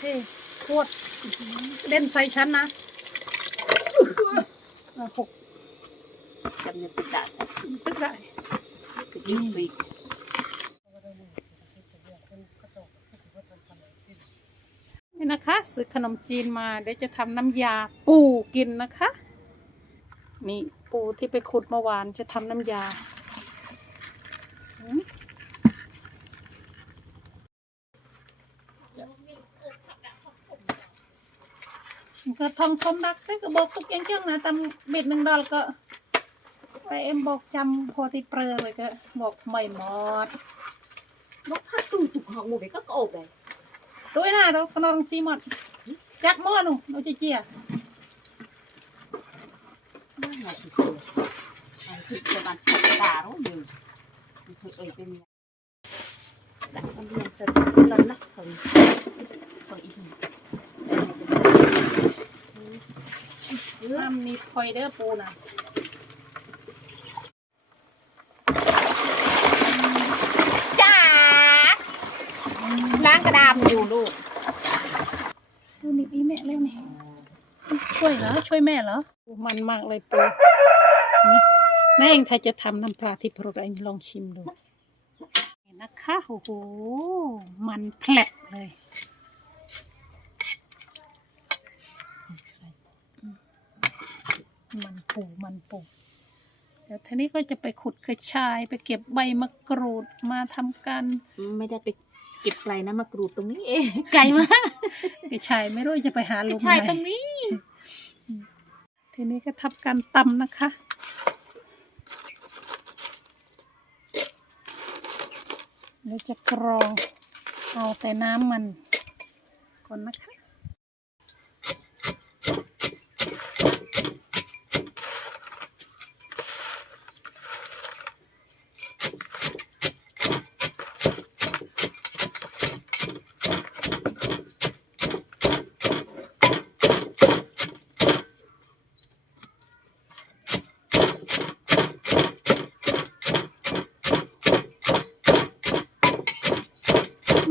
เท่ขวดเล่นใส่ฉันนะหกจำเนียนปิดาใส่ตึกได้กระจิ้งปนี่นะคะซื้อขนมจีนมาเดี๋ยวจะทำน้ำยาปูกินนะคะ นี่ปูที่ไปขุดเมื่อวานจะทำน้ำยา ก็ทองทมดักก็บอกตุกยังเจ้งนะตำเบ็ดหนึ่งดอลก็ไปเอ็มบอกจำพอที่เปรอเลยก็บอกไม่หมดนกถ้าตู้ตุกหอกหมูไปก็โกบเลยตัวหน้าตัวกระนองซีหมดจักหม้อหนูเราจะเจียน่าหนักที่สุดคือจะบันทัดตารู้อยู่มั นเคยเอ่ยเป็นเนี่ยดักมันเรียนสติลันนะคนคนอีกน้ำมีพอยเดอร์ปูนะจ้าล้างกระดามอยู่ลูกดูนี่พี่แม่แล้วนี่ช่วยเหรอช่วยแม่เหรอปูมันมากเลยปูนี่แม่เองถ้าจะทำน้ำปลาที่โปรดเองลองชิมดูนี่นะคะโอ้โหมันแผลบเลย มันปูมันปูเดี๋ยวทีนี้ก็จะไปขุดกระชายไปเก็บใบมะกรูดมาทำการไม่ได้ไปเก็บไกลนะมากรูดตรงนี้เองไกลมากกระชายไม่รู้จะไปหาลุงใช่ไหนตรงนี้ ทีนี้ก็ทำการตำนะคะเราจะกรองเอาแต่น้ำมันก่อนนะคะ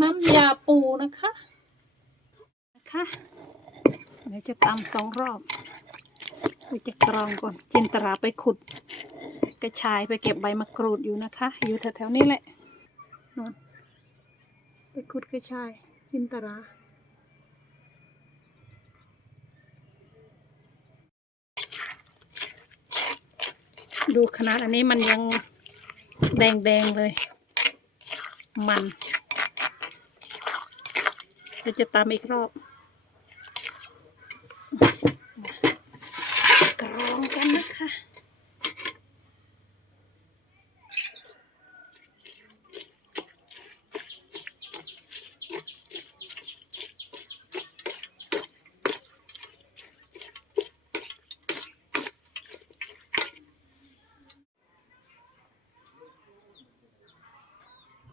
น้ำยาปูนะคะนะคะเดี๋ยวจะตำสองรอบเราจะกรองก่อน จินตราไปขุด กระชายไปเก็บใบมะกรูดอยู่นะคะ อยู่แถวๆนี้แหละนนไปขุดกระชาย จินตราดูขนาดอันนี้มันยังแดงๆเลย มัน เดี๋ยวจะตามอีกรอบกรองกันนะคะ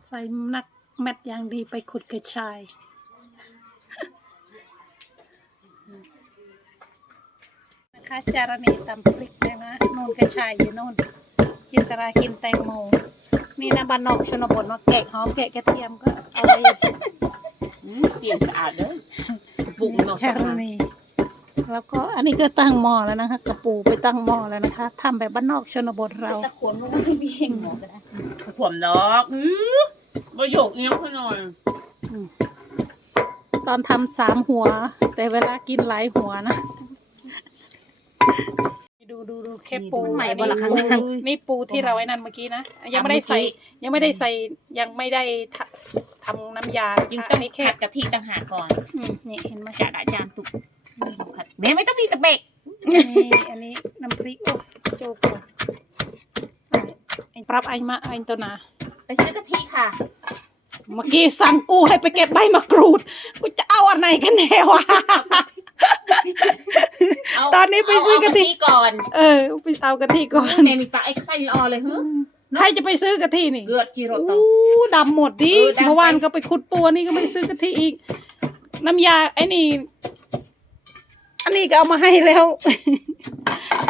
ใส่นักแมทอย่างดีไปขุดกระชาย นะคะ จารณีตำพริกเลยนะโน่นกระชายอยู่โน่น จินตรากินแตงโมนี่นะบ้านนอกชนบทมาแกะหอมแกะกระเทียมก็เอาไปเปลี่ยนสะอาดเลยบุกเนาะจารณีแล้วก็อันนี้ก็ตั้งหม้อแล้วนะคะ กระปูไปตั้งหม้อแล้วนะคะทำแบบบ้านนอกชนบทเราตะขวนมันก็ไม่มีเฮงหมอก็ได้ตะขวนดอกอื้อประโยคเงี้ยเขาหน่อยตอนทำสามหัว แต่เวลากินหลายหัวนะ ดูดูดูแค่ปูใหม่อันบ่นี้ละครั้งปูนี่ปูที่เราไอ้นั่นเมื่อกี้นะ ยังไม่ได้ใส่ ยังไม่ได้ใส่ยังไม่ได้ทะทำน้ำยาจึงนะคะต้ออังนนี้แค่ผัดกะทิต่างหากก่อนอืมนี่เห็นไหมจากอาจารย์ตุกผัดแม่ไม่ต้องมีตะเบกนี่อันนี้น้ำพริกโอ้โจโกไอ้ปรับไอ้มาไอ้ตัวนา ไปซื้อกะทิค่ะ เมื่อกี้สั่งกูให้ไปเก็บใบมะกรูด กูจะเอาอันไหนกันแน่วะเา ตอนนี้ไปซื้อกะทิเาก่อน เออ ไปเอากะทิก่อนแม่มีปลาไอ้ไข่รอเลยฮึใครจะไปซื้อกะทินี่เกือดจีโร่ตองอู้ดำหมดดิเออดำไปเมื่อวานก็ไปขุดปัวนี่ก็ไม่ได้ซื้อกะทิอีก น้ำยาไอ้นี่ อันนี้ก็เอามาให้แล้ว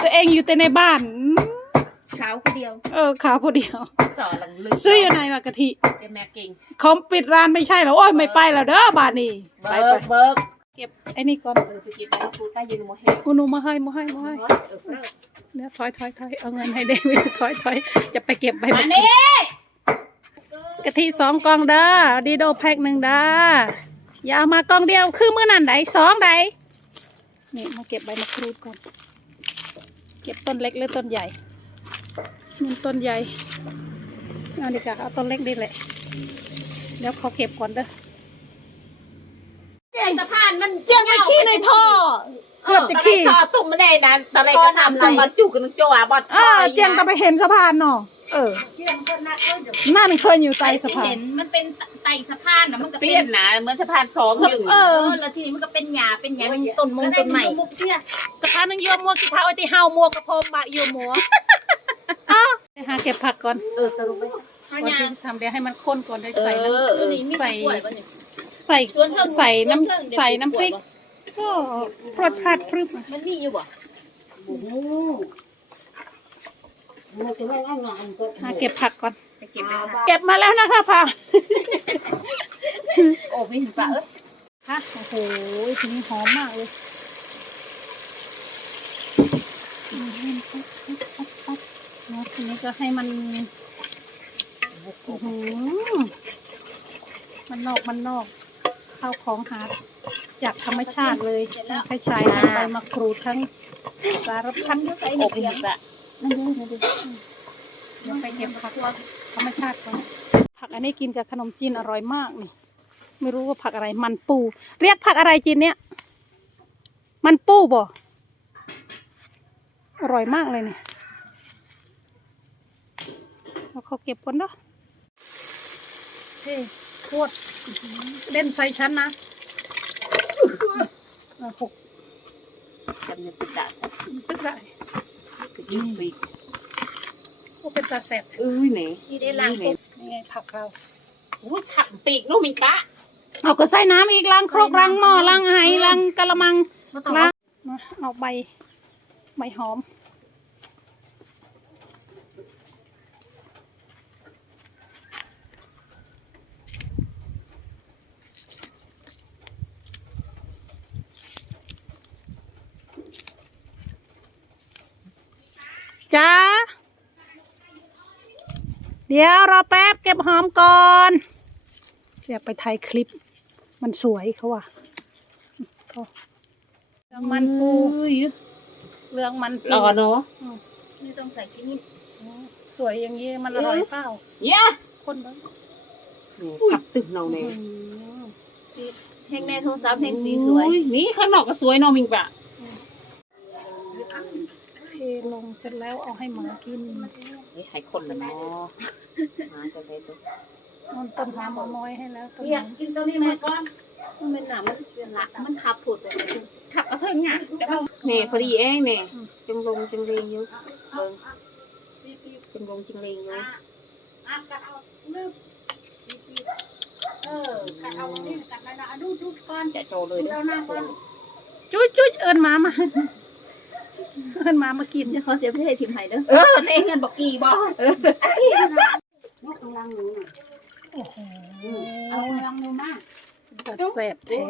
ตัวเองอยู่แต่ในบ้านขาวคนเดียว เออขาวพอเดียว สอนหลังลึกซื้ออยู่ไหนล่ะกะทิเดี๋ยวแม่เก่งเขาปิดร้านไม่ใช่เหรอโอ้ยไม่ไปแล้วเด้อบานนี้ไปเบิไปกเบิก เก็บไอ้นี่ก่อนเออไปเก็บไปแล้วพูดได้ยินโมเฮงอุนูมาให้มาให้มาให้เออเออเนี่ยถอยถอยถอยเอาเงินให้เดวิดถอยถอยจะไปเก็บใบมาบักนี่กะทิสองกล่องเด้อดีโดแพ็คหนึ่งเด้ออย่าเอามากล่องเดียวคือมื้อนั้นใดสองใดนี่มาเก็บใบมะกรูดก่อน เก็บต้นเล็กหรือต้นใหญ่นี่ต้นใหญ่เอาดีกว่าเอาต้นเล็กดีแหละเดี๋ยวเขาเก็บก่อนเด้อเจ้ง สะพานมันเจียงไปขี้ในท่อเกือบจะขี้ตอนแรกท่อตุ้มไม่ได้นะตอนแรกก็ทำจะมาจุกกันจั่วบอดเออเจียงก็ไปเห็นสะพานเนาะเออเจียงก็นักเอ้ยเดี๋ยวนั่นเคยอยู่ใต้สะพานเห็นมันเป็นไต่สะพานนะมันก็เปเป็ลี่ยนนนะเหมือนสะพานสองอยู่เอเอออแล้วทีนี้มันก็เป็นหญ้าเป็นหยังต้นมงต้นใหม่มุกเชี่ยกระทานึงโยมมัวกี่เท้าไอ้ที่เฮามัวกระพมบะโยมมัวอ้าวไปหาเก็บผักก่อนเออสรุปไปข้าวก่อนหญ้าที่จะทำเดี๋ยวให้มันข้นก่อนเดี๋ยวเอใส่น้อเออนี่มีใส่ กล้วยป่ะเนี่ยำใส่ส่วนเทิงใส่ส่วนเทิงน้ำเดี๋ยว ใส่น้ำพริกปลูก็พรดพรัดพรึบมันมีอยู่บ่โอ้โหมันจะไม่ง่ายงานก็หาเก็บผักก่อน ไปเก็บไปค่ะเก็บมาแล้วนะคะผักโอ้ไม่เห็นปะเอ้ยค่ะโอ้โหทีนี้หอมมากเลยอืมแล้วทีนี้ก็ให้มันโอ้โหมันนอกมันนอก ข้าวของหาจากธรรมชาติเลยทั้งไข่ชายทั้งใบมะกรูดทั้งสารพัดโอ้ไม่เห็นปะนั่นดูนั่นดูเดี๋ยวไปเก็บผักธรรมชาติก่อนผักอันนี้กินกับขนมจีนอร่อยมากนี่ไม่รู้ว่าผักอะไรมันปู เรียกผักอะไรจีนเนี่ย มันปูบ่อร่อยมากเลยเนี่ยเราเขาเก็บก่อนเนาะเฮ้โคตรอื้อหือ เล่นใส่ชั้นนะเอาหกจำเนี่ยติดตาสักตึกได้คือจิ้มปีกโอ้เป็นตาแสบเอ้ยเนี่ยที่ได้ล้างนี่นี่ไงผักเราอุ้ยขับปีกนู่นมิงปะเอาก็ใส่น้ำอีกล้างครกล้างหม้อล้างไหล้างกะละมังบ่ต้องล้างมาเอาใบใบหอม จ้า เดี๋ยวรอแป๊บเก็บหอมก่อนอยากไปถ่ายคลิป มันสวยเขาว่าเรื่องมันปูเรื่องมันปูรอเนาะนี่ต้องใส่ขี้นิ่มสวยอย่างนี้มันอร่อยเปล่าเย้คนบ้างขับตึกเนาเนี่ยสีแห้งในโทรศัพท์แห้งสีสวยอุ้นี่ข้างนอกก็สวยเนาะมิงปะเท ลงเสร็จแล้วเอาให้หมากินเฮ้ยให้คนละเนาะมาจะได้ตัวมันต้นหอมเอาน้อยให้แล้วต้นเรียหกอมกินตัวนี้มาก่อนมันเป็นหนามันเป็นหลักมันขับผุดเลยขับกระเทิงเนี่ยเน่พอดีเองเน่จังลงจังเลงอยู่เบิ่งจังลงจังเลงอยู่เออกัดเอาเนี่ยกัดแล้วนะดูดูก่อนจะโจเลยเด้อจุ๊ยจุ๊ยเอิญหมามา เอิญหมามากินเดี๋ยวเขาเสียประเทศทีมไทยเด้อเออเต้เงินบอกกี่บ่เอาลังนูมากแต่แสบแท้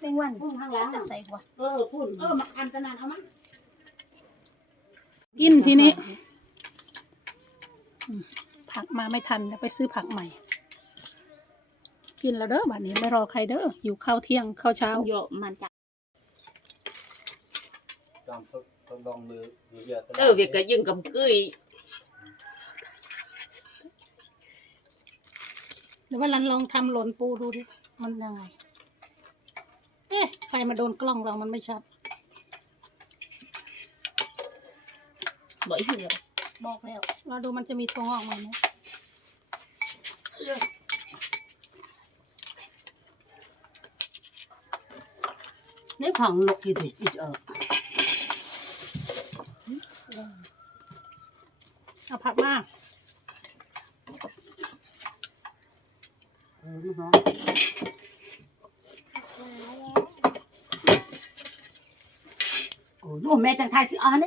แมงวันจะใส่กว่าเออคุณเออมาอันตนานเอามั้งกินทีนี้อืมผักมาไม่ทันเดี๋ยวไปซื้อผักใหม่ กินแล้วเด้อบัดนี้ไม่รอใครเด้ออยู่ข้าวเที่ยงข้าวเช้า โยมันจะ ลองทดทดลองมือมือเบียร์ก็เออเวียกก็ยึงกับกุ้ยเดี๋ยววันหลังลองทำหล่นปูดูดิ มันยังไง เอ๊ะใครมาโดนกล้องเรามันไม่ชัด บ่อยเหือบอกแล้ว เราดูมันจะมีตัวงอกมาไหมนี่ผังนกกี่เด็ดอีกเออ เอาผักมาเออมันร้องโอ้ยแม่ตั้งทายสิอ่อนเลย